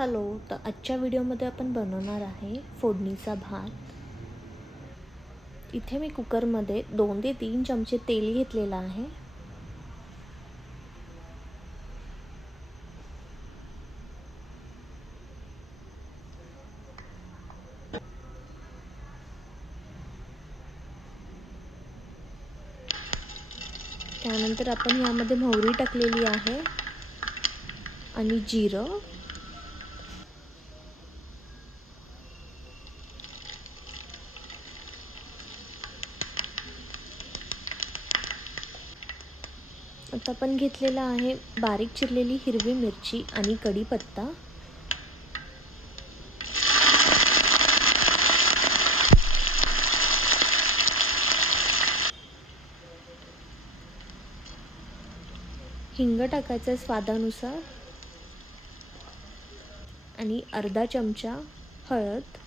Hello. तर आजच्या व्हिडिओमध्ये आपण बनवणार आहे फोडणीचा भात. इथे मी कुकरमध्ये 2 ते 3 चमचे तेल घेतलेलं आहे. त्यानंतर आपण यामध्ये मोहरी टाकलेली आहे आणि जिरं, आता आपण घेतलेला आहे बारीक चिरलेली हिरवी मिरची आणि कढीपत्ता. हिंग टाकायचं स्वादानुसार आणि अर्धा चमचा हळद.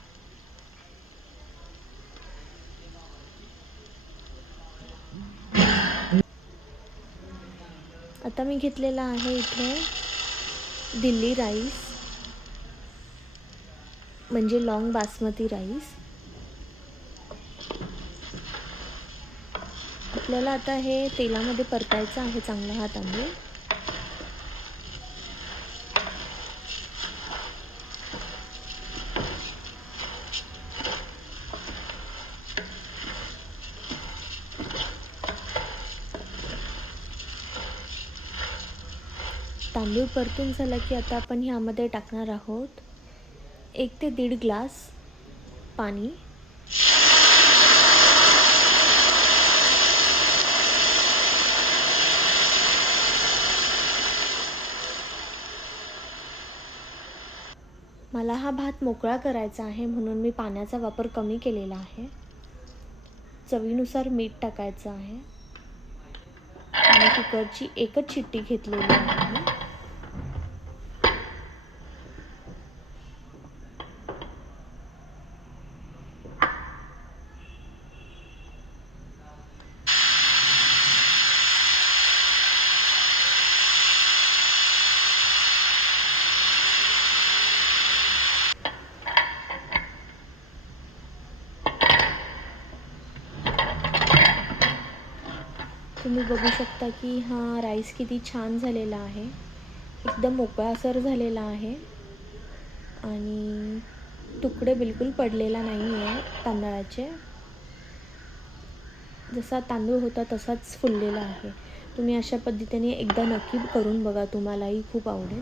आता मी घेतलेला आहे इथे दिल्ली राईस म्हणजे लॉंग बासमती राईस. आपल्याला आता हे तेलामध्ये परतायचं आहे चांगला हा तांदूळ. तांदूळ परतून झाला की आता आपण ह्यामध्ये टाकणार आहोत 1 ते 1.5 ग्लास पाणी. मला हा भात मोकळा करायचा आहे म्हणून मी पाण्याचा वापर कमी केलेला आहे. चवीनुसार मीठ टाकायचं आहे आणि कुकरची एकच शिट्टी घेतलेली आहे मी. तुम्ही बघू शकता की हा राईस किती छान झालेला आहे. एकदम मोकळासर झालेला आहे आणि तुकडे बिलकुल पडलेला नाही आहे तांदळाचे. जसा तांदूळ होता तसाच फुललेला आहे. तुम्ही अशा पद्धतीने एकदा नक्की करून बघा, तुम्हालाही खूप आवडेल.